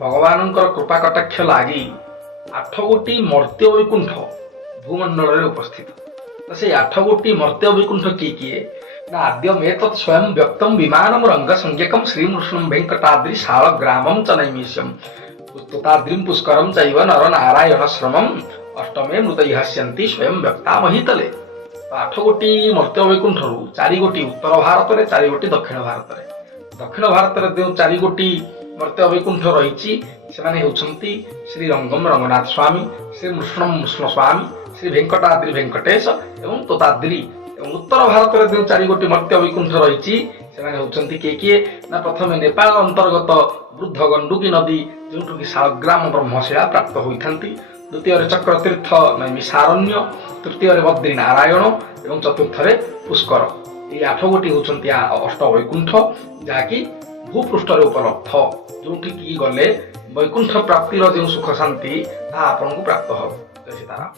ଭଗବାନଙ୍କର କୃପା କଟାକ୍ଷ ଲାଗି 8 ଗୋଟି ମର୍ତ୍ତ୍ୟ ବୈକୁଣ୍ଠ ଭୂମଣ୍ଡଳରେ ଉପସ୍ଥିତ। ତ ସେଇ 8 ଗୋଟି ମର୍ତ୍ତ୍ୟ ବୈକୁଣ୍ଠ କିଏ ନା ଆଦ୍ୟମ୍ ଏତତ୍ ସ୍ୱୟଂ ବ୍ୟକ୍ତମ୍ ବିମାନମ୍ ରଙ୍ଗ ସଂଜ୍ଞକମ୍ ଶ୍ରୀକୃଷ୍ଣମ୍ ଭେଙ୍କଟାଦ୍ରି ଶାଳଗ୍ରାମମ୍ च ନୈମିଷ୍ୟମ୍ स्तुताद्रिं पुष्करं चैव नर नारायण श्रमम् अष्टमे मृतैः हस्यन्ति स्वयं व्यक्ता महितले। 8 ଗୋଟି ମର୍ତ୍ତ୍ୟ ବୈକୁଣ୍ଠରୁ 4 ଗୋଟି ଉତ୍ତର ଭାରତରେ 4 ଗୋଟି ଦକ୍ଷିଣ ଭାରତରେ। ଦକ୍ଷିଣ ଭାରତରେ ଯେଉଁ 4 ଗୋଟି ମର୍ତ୍ତ୍ୟ ବୈକୁଣ୍ଠ ରହିଛି ସେମାନେ ହେଉଛନ୍ତି ଶ୍ରୀ ରଙ୍ଗମ୍ ରଙ୍ଗନାଥ ସ୍ୱାମୀ, ଶ୍ରୀ କୃଷ୍ଣମ୍ କୃଷ୍ଣ ସ୍ୱାମୀ, ଶ୍ରୀ ଭେଙ୍କଟାଦ୍ରି ଭେଙ୍କଟେଶ ଏବଂ ତୋତାଦ୍ରି। ଏବଂ ଉତ୍ତର ଭାରତରେ ଯେଉଁ 4 ଗୋଟି ମର୍ତ୍ତ୍ୟ ବୈକୁଣ୍ଠ ରହିଛି ସେମାନେ ହେଉଛନ୍ତି କିଏ ନା ପ୍ରଥମେ ନେପାଳ ଅନ୍ତର୍ଗତ ବୃଦ୍ଧ ଗଣ୍ଡୁକୀ ନଦୀ ଯେଉଁଠିକି ଶାଳଗ୍ରାମ ବ୍ରହ୍ମଶିଳା ପ୍ରାପ୍ତ ହୋଇଥାନ୍ତି, ଦ୍ୱିତୀୟରେ ଚକ୍ରତୀର୍ଥ ନୈମିଷାରଣ୍ୟ, ତୃତୀୟରେ ବଦ୍ରି ନାରାୟଣ ଏବଂ ଚତୁର୍ଥରେ ପୁଷ୍କର। ଏହି 8 ଗୋଟି ହେଉଛନ୍ତି ଅଷ୍ଟବୈକୁଣ୍ଠ, ଯାହାକି ଭୂପୃଷ୍ଠରେ ଉପଲବ୍ଧ, ଯେଉଁଠିକି ଗଲେ ବୈକୁଣ୍ଠ ପ୍ରାପ୍ତିର ଯେଉଁ ସୁଖ ଶାନ୍ତି ତାହା ଆପଣଙ୍କୁ ପ୍ରାପ୍ତ ହେବ। ଜୟ ସୀତାରାମ।